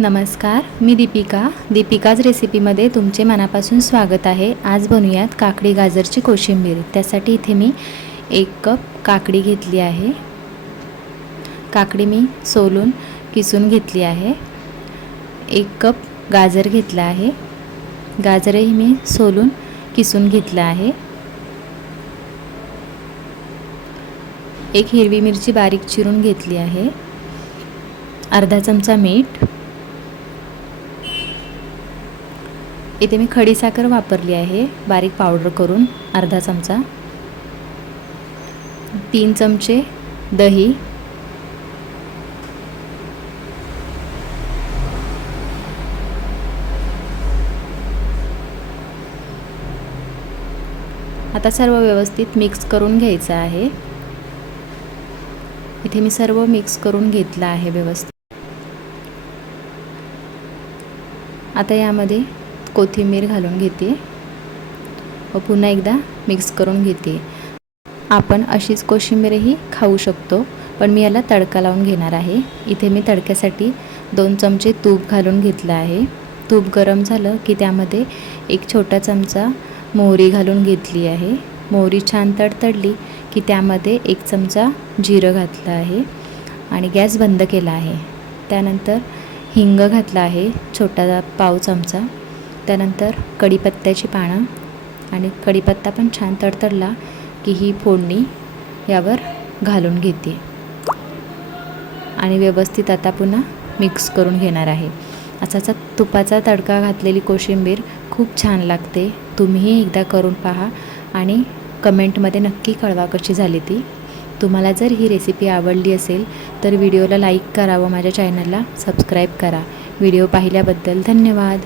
नमस्कार मी दीपिका. दीपिकाज रेसिपीमध्ये तुमचे मनापासून स्वागत आहे. आज बनवूयात काकडी गाजरची कोशिंबीर. त्यासाठी इथे मी एक कप काकडी घेतली आहे. काकडी मी सोलून किसून घेतली आहे. एक कप गाजर घेतला आहे. गाजरही मी सोलून किसून घेतलं आहे. एक हिरवी मिरची बारीक चिरून घेतली आहे. अर्धा चमचा मीठ. इथे मी खडीसाखर वापरली आहे. बारीक पावडर करून अर्धा चमचा. तीन चमचे दही. आता सर्व व्यवस्थित मिक्स करून घ्यायचं आहे. इथे मी सर्व मिक्स करून घेतलं आहे व्यवस्थित. आता यामध्ये कोथिंबीर घालून घेते. व पुन्हा एकदा मिक्स करून घेते. आपण अशीच कोशिंबीरही खाऊ शकतो पण मी याला तडका लावून घेणार आहे. इथे मी तडक्यासाठी दोन चमचे तूप घालून घेतलं आहे. तूप गरम झालं की त्यामध्ये एक छोटा चमचा मोहरी घालून घेतली आहे. मोहरी छान तडतडली की त्यामध्ये एक चमचा जिरं घातलं आहे आणि गॅस बंद केला आहे. त्यानंतर हिंग घातला आहे छोटा पाव चमचा. त्यानंतर कढीपत्त्याची पानं आणि कढीपत्ता पण छान तडतडला की ही फोडणी यावर घालून घेते. आणि व्यवस्थित आता पुन्हा मिक्स करून घेणार आहे. असाचा तुपाचा तडका घातलेली कोशिंबीर खूप छान लागते. तुम्हीही एकदा करून पहा आणि कमेंटमध्ये नक्की कळवा कशी झाली ती. तुम्हाला जर ही रेसिपी आवडली असेल तर व्हिडिओला लाईक करा व माझ्या चॅनलला सबस्क्राईब करा. व्हिडिओ पाहिल्याबद्दल धन्यवाद.